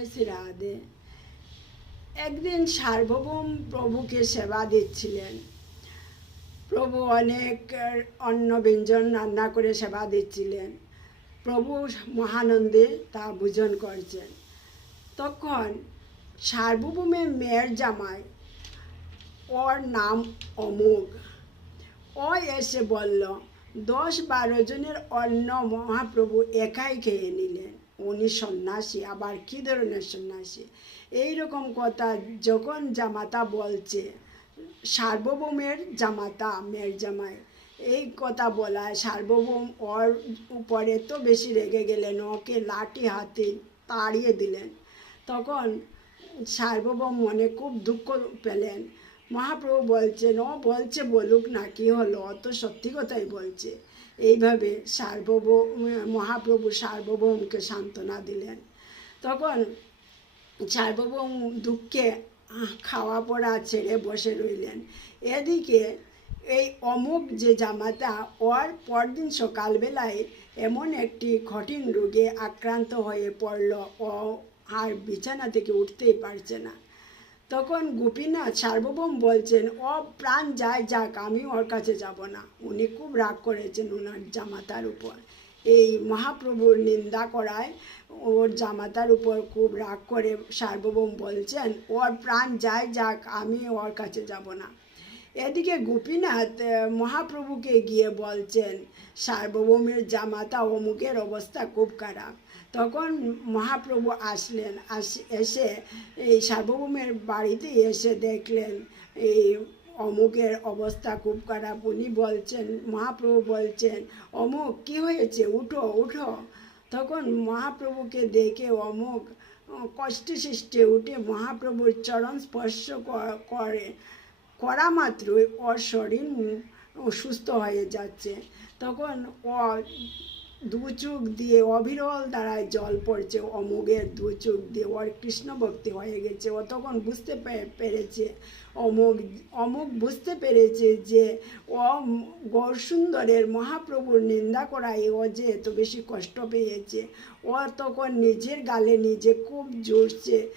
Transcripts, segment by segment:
রাধে। একদিন সার্বভৌম প্রভুকে সেবা দিচ্ছিলেন। প্রভু অনেক অন্ন ব্যঞ্জন রান্না করে সেবা দিচ্ছিলেন। প্রভু মহানন্দে তা ভোজন করছেন। তখন সার্বভৌমের মেয়ের জামাই, ওর নাম অমুক ও এসে বলল, দশ বারো জনের অন্ন মহাপ্রভু একাই খেয়ে নিলেন। উনি সন্ন্যাসী, আবার কী ধরনের সন্ন্যাসী? এই রকম কথা যখন জামাতা বলছে, সার্বভৌমের জামাতা, মেয়ের জামাই, এই কথা বলায় সার্বভৌম ওর উপরে তো বেশি রেগে গেলেন, ওকে লাঠি হাতে তাড়িয়ে দিলেন। তখন সার্বভৌম মনে খুব দুঃখ পেলেন। মহাপ্রভু বলছেন, ও বলছে বলুক না, কি হলো? অত সত্যি কথাই বলছে। এইভাবে সার্বভৌম, মহাপ্রভু সার্বভৌমকে সান্ত্বনা দিলেন। তখন সার্বভৌম দুঃখে খাওয়া পড়া ছেড়ে বসে রইলেন। এদিকে এই অমুক যে জামাতা, ওর পরদিন সকালবেলায় এমন একটি কঠিন রোগে আক্রান্ত হয়ে পড়ল। ও আর বিছানা থেকে উঠতেই পারছে না। তখন গোপীনাথ সার্বভৌম বলছেন ও প্রাণ যায় যাক আমি ওর কাছে যাব না। উনি খুব রাগ করেছেন ওনার জামাতার উপর। এই মহাপ্রভুর নিন্দা করায় ওর জামাতার উপর খুব রাগ করে সার্বভৌম বলছেন ওর প্রাণ যায় যাক আমি ওর কাছে যাব না। এদিকে গোপীনাথ মহাপ্রভুকে গিয়ে বলছেন, সার্বভৌমের জামাতা অমুকের অবস্থা খুব খারাপ। তখন মহাপ্রভু আসলেন, আস, এসে এই সার্বভৌমের বাড়িতে এসে দেখলেন, এই অমুকের অবস্থা খুব খারাপ। উনি বলছেন, মহাপ্রভু বলছেন, অমুক, কি হয়েছে? উঠো উঠো। তখন মহাপ্রভুকে দেখে অমুক, কষ্টে সৃষ্টে উঠে মহাপ্রভুর চরণ স্পর্শ করে। করা মাত্রই ওর শরীর অসুস্থ সুস্থ হয়ে যাচ্ছে। তখন ও দু চোখ দিয়ে অবিরল দ্বারায় জল পড়ছে অমুগের দু চোখ দিয়ে। ওর কৃষ্ণ ভক্তি হয়ে গেছে। ও তখন বুঝতে পেরেছে অমুক অমুক বুঝতে পেরেছে যে গৌরসুন্দরের মহাপ্রভুর নিন্দা করায় ও যে এত বেশি কষ্ট পেয়েছে। ও তখন নিজের গালে নিজে খুব জোরছে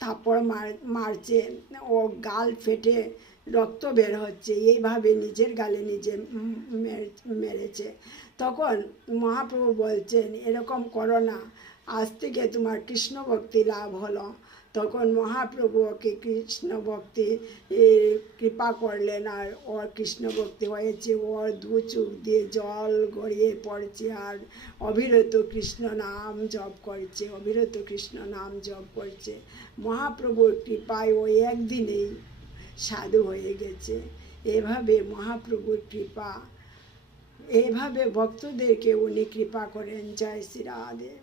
থাপড় মার, মারছে, ও গাল ফেটে রক্ত বের হচ্ছে, এইভাবে নিজের গালে নিজে মেরে- মেরেছে। তখন মহাপ্রভু বলছেন, এরকম করো না, আজ থেকে তোমার কৃষ্ণ ভক্তি লাভ হলো। তখন মহাপ্রভু ওকে কৃষ্ণ ভক্তি কৃপা করলেন আর ওর কৃষ্ণ ভক্তি হয়েছে। ওর দু চোখ দিয়ে জল গড়িয়ে পড়ছে আর অবিরত কৃষ্ণ নাম জপ করছে, অবিরত কৃষ্ণ নাম জপ করছে। মহাপ্রভুর কৃপায় ওই একদিনেই সাধু হয়ে গেছে। এভাবে মহাপ্রভুর কৃপা, এভাবে ভক্তদেরকে উনি কৃপা করেন। জয় শ্রী রাধে।